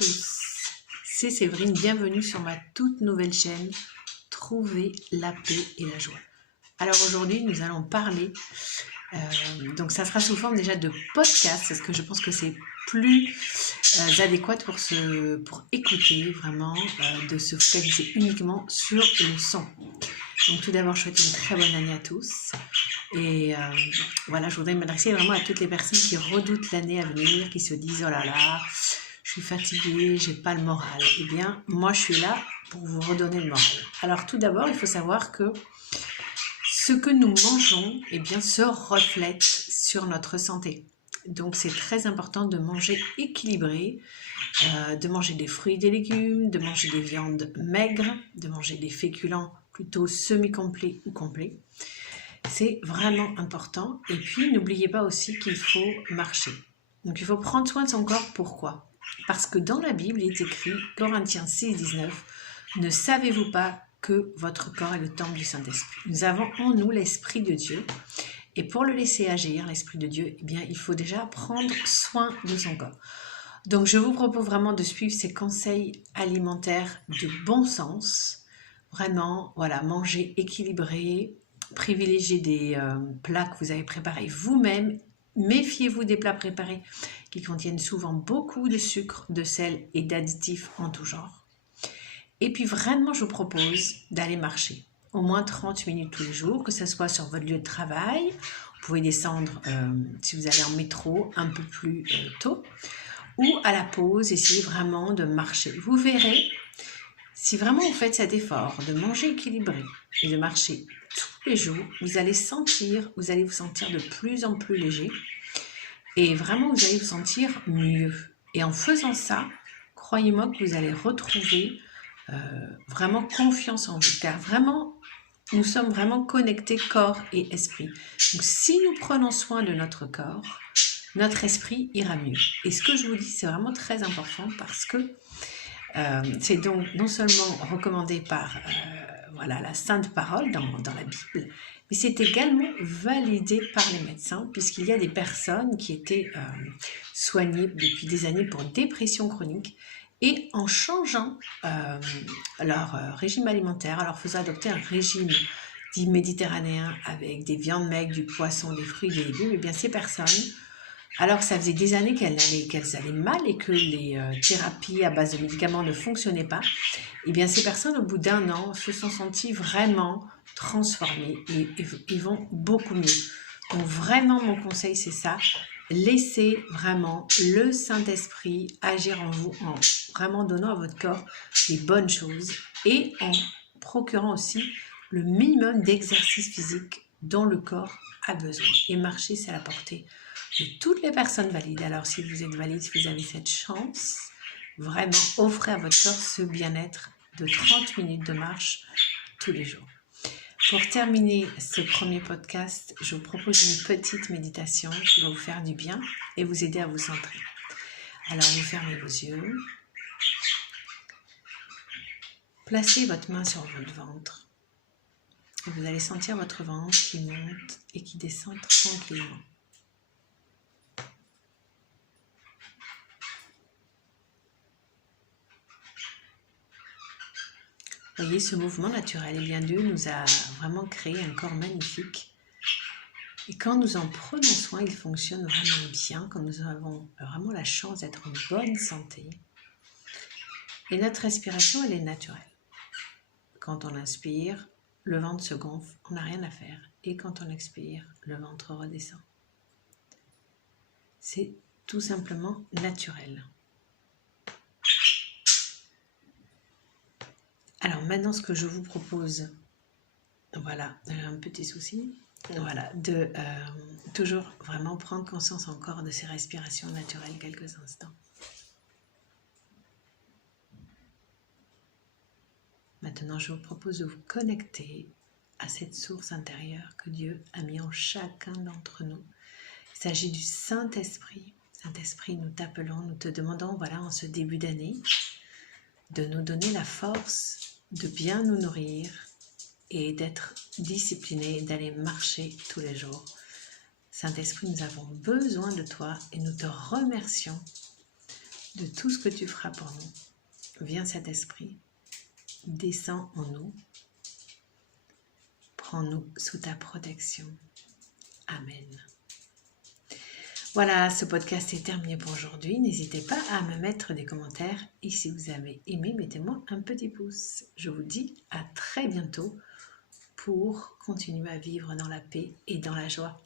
tous, c'est Séverine, bienvenue sur ma toute nouvelle chaîne Trouver la paix et la joie. Alors aujourd'hui nous allons parler, donc ça sera sous forme déjà de podcast parce que je pense que c'est plus adéquat pour écouter vraiment, de se focaliser uniquement sur le son. Donc tout d'abord je souhaite une très bonne année à tous et voilà, je voudrais m'adresser vraiment à toutes les personnes qui redoutent l'année à venir, qui se disent oh là là, je suis fatiguée, j'ai pas le moral. Eh bien, moi, je suis là pour vous redonner le moral. Alors, tout d'abord, il faut savoir que ce que nous mangeons, eh bien, se reflète sur notre santé. Donc, c'est très important de manger équilibré, de manger des fruits et des légumes, de manger des viandes maigres, de manger des féculents plutôt semi-complets ou complets. C'est vraiment important. Et puis, n'oubliez pas aussi qu'il faut marcher. Donc, il faut prendre soin de son corps. Pourquoi ? Parce que dans la Bible, il est écrit, Corinthiens 6, 19, « Ne savez-vous pas que votre corps est le temple du Saint-Esprit ?» Nous avons en nous l'Esprit de Dieu. Et pour le laisser agir, l'Esprit de Dieu, eh bien, il faut déjà prendre soin de son corps. Donc, je vous propose vraiment de suivre ces conseils alimentaires de bon sens. Vraiment, voilà, manger équilibré, privilégier des plats que vous avez préparés vous-même. Méfiez-vous des plats préparés qui contiennent souvent beaucoup de sucre, de sel et d'additifs en tout genre. Et puis vraiment, je vous propose d'aller marcher au moins 30 minutes tous les jours, que ce soit sur votre lieu de travail. Vous pouvez descendre, si vous allez en métro, un peu plus tôt, ou à la pause, essayez vraiment de marcher. Vous verrez, si vraiment vous faites cet effort de manger équilibré et de marcher tous les jours, vous allez vous sentir de plus en plus léger et vraiment vous allez vous sentir mieux. Et en faisant ça, croyez-moi que vous allez retrouver vraiment confiance en vous, car vraiment, nous sommes vraiment connectés corps et esprit. Donc si nous prenons soin de notre corps, notre esprit ira mieux. Et ce que je vous dis, c'est vraiment très important parce que c'est donc non seulement recommandé par voilà, la Sainte Parole dans la Bible, mais c'est également validé par les médecins, puisqu'il y a des personnes qui étaient soignées depuis des années pour dépression chronique, et en changeant leur régime alimentaire, en leur faisant adopter un régime dit méditerranéen avec des viandes maigres, du poisson, des fruits, des légumes, et bien ces personnes, alors ça faisait des années qu'elles allaient mal et que les thérapies à base de médicaments ne fonctionnaient pas, et bien ces personnes au bout d'un an se sont senties vraiment transformées et vont beaucoup mieux. Donc vraiment mon conseil c'est ça, laissez vraiment le Saint-Esprit agir en vous en vraiment donnant à votre corps des bonnes choses et en procurant aussi le minimum d'exercice physique dont le corps a besoin. Et marcher, c'est à la portée de toutes les personnes valides. Alors si vous êtes valide, si vous avez cette chance, vraiment offrez à votre corps ce bien-être de 30 minutes de marche tous les jours. Pour terminer ce premier podcast, je vous propose une petite méditation qui va vous faire du bien et vous aider à vous centrer. Alors vous fermez vos yeux, placez votre main sur votre ventre et vous allez sentir votre ventre qui monte et qui descend tranquillement. Vous voyez, ce mouvement naturel, eh bien Dieu nous a vraiment créé un corps magnifique. Et quand nous en prenons soin, il fonctionne vraiment bien, quand nous avons vraiment la chance d'être en bonne santé. Et notre respiration, elle est naturelle. Quand on inspire, le ventre se gonfle, on n'a rien à faire. Et quand on expire, le ventre redescend. C'est tout simplement naturel. Alors maintenant, ce que je vous propose, voilà, un petit souci, voilà, de toujours vraiment prendre conscience encore de ces respirations naturelles quelques instants. Maintenant, je vous propose de vous connecter à cette source intérieure que Dieu a mis en chacun d'entre nous. Il s'agit du Saint-Esprit. Saint-Esprit, nous t'appelons, nous te demandons, voilà, en ce début d'année, de nous donner la force de bien nous nourrir et d'être disciplinés, d'aller marcher tous les jours. Saint-Esprit, nous avons besoin de toi et nous te remercions de tout ce que tu feras pour nous. Viens Saint-Esprit, descends en nous, prends-nous sous ta protection. Amen. Voilà, ce podcast est terminé pour aujourd'hui. N'hésitez pas à me mettre des commentaires et si vous avez aimé, mettez-moi un petit pouce. Je vous dis à très bientôt pour continuer à vivre dans la paix et dans la joie.